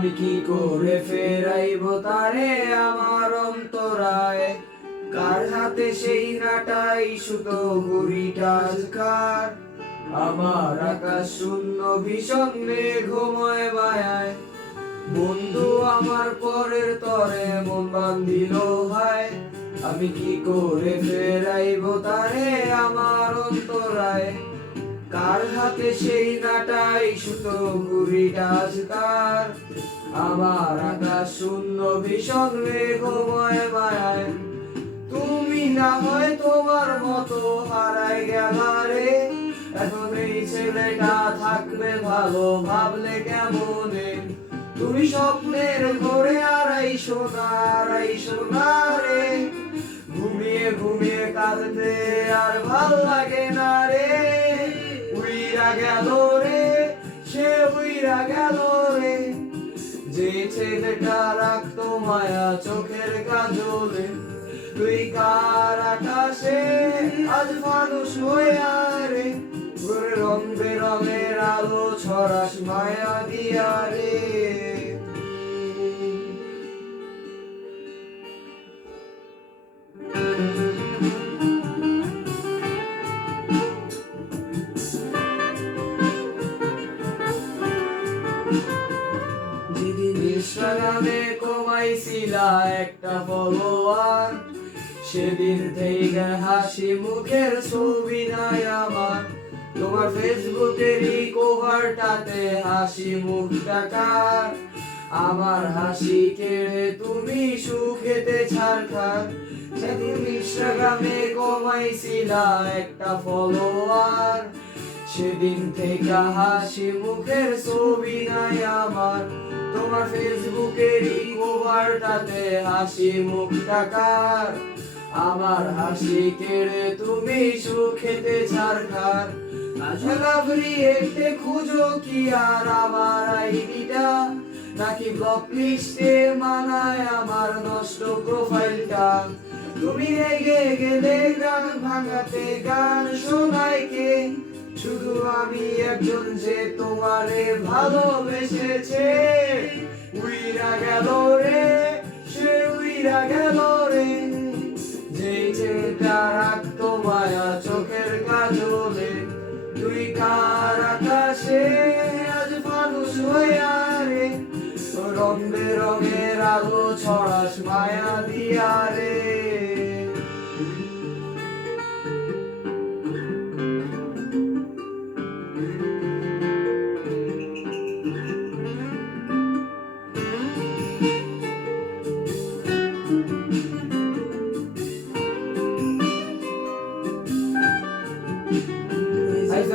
আমি কি করে ফেরাইব তারে আমার অন্তরায়? কার হাতে সেই নাটাই সুতো ঘুড়িটা কার? আমার আকাশ শূন্য ভীষণ মেঘময় মায়ায় বন্ধু আমার পরের তরে মন বান্ধিল হায়। আমি কি করে ফেরাইব তারে আমার অন্তরায়? কার হাতে সেই নাটাই সুতো ঘুড়িটা কার? আমার আকাশ শূন্য ভীষণ মেঘময় মায়ায় তুমি না হয় তোমার মতো হারাই গেলারে। এখন এই ছেলেটা থাকবে ভালো ভাবলে কেমনে? তুমি স্বপ্নের ঘরে আড়াইশো না রে। ঘুমিয়ে ঘুমিয়ে কাঁদতে আর ভাল লাগে না রে। উইরা গেল রে, সে উইরা গেল রে। যে ছেলেটা রাখতো মায়া চোখের কাজলে, তুই কার আকাশে আজ মানুষ হইয়া রে। রং বেরঙের আলো ছড়াস মায়া দিয়া রে। যেদিন ইনস্টাগ্রামে কমাইছিলা একটা ফলোয়ার, সেদিন থেকে হাসি মুখের ছবি নাই আমার। তোমার ফেসবুকেরই কভারটাতে হাসি মুখটা কার? আমার হাসি কেড়ে তুমি সুখেতে ছাড়খার। সেদিন ইনস্টাগ্রামে কমাইছিলা একটা ফলোয়ার, সেদিন থেকে হাসি মুখের ছবি নাই আমার। তোমার ফেসবুকেরই কভারটাতে হাসি মুখটা কার? আমার হাসি কেড়ে তুমি সুখেতে ছাড়খার। লাভরি একটে খুঁজো কি আর আমার আইডিটা, নাকি ব্লক লিস্টে মানায় আমার নষ্ট প্রোফাইলটা? তুমি রেগে গেলে গান ভাঙাতে গান শোনায় কে? শুধু আমি একজন যে তোমারে ভালোবেসেছে। উইরা গেল রে, সে উইরা গেল রে। যে ছেলেটা রাখতো মায়া চোখের কাজলে, তুই কার আকাশে আজ মানুষ হইয়া রে। রং বেরঙের আলো ছড়াস মায়া দিয়া রে।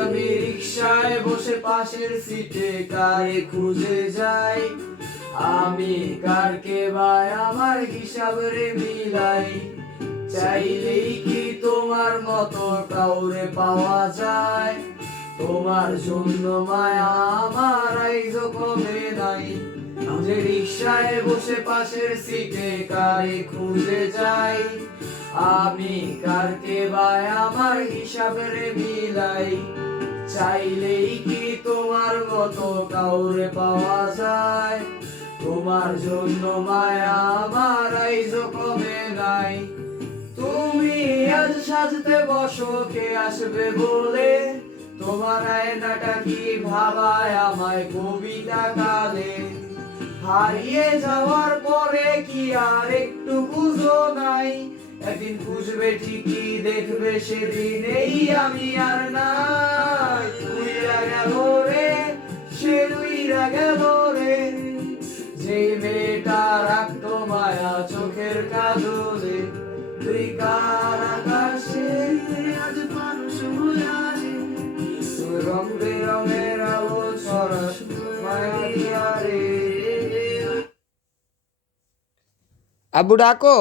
আমি রিক্সায় বসে পাশের সিটে কারে খুঁজে যাই। আমি কারকে ভাই আমার হিসাব রে মিলাই। চাইলেই কি তোমার মতো কাউরে পাওয়া যায়? তোমার জন্য মায়া আমার আইজ কমে নাই। যে রিক্সায় বসে পাশের সিটে কারে খুঁজে যাই। আমি কারকে ভাই আমার হিসাব রে মিলাই। চাইলেই কি তোমার মতো কাউরে পাওয়া যায়? তোমার জন্য মায়া আমার আইজ কমে নাই। তুমি আজ সাজতে বসো কে আসবে বলে? তোমার আয়নাটা কি ভাবায় আমায় কবিতা কালে? হারিয়ে যাওয়ার পরে কি আর একটু খুঁজো নাই? একদিন খুঁজবে ঠিকই দেখবে সেদিন এই আমি আর নাই। উইরা গেল রে, সে উইরা গেল রে। যে মেয়েটা রাখতো মায়া চোখের কাজলে, তুই কার আকাশে আজ মানুষ হইয়া রে। রং বেরঙের আলো ছড়াস মায়া দিয়া রে। আব্বু ডাকো।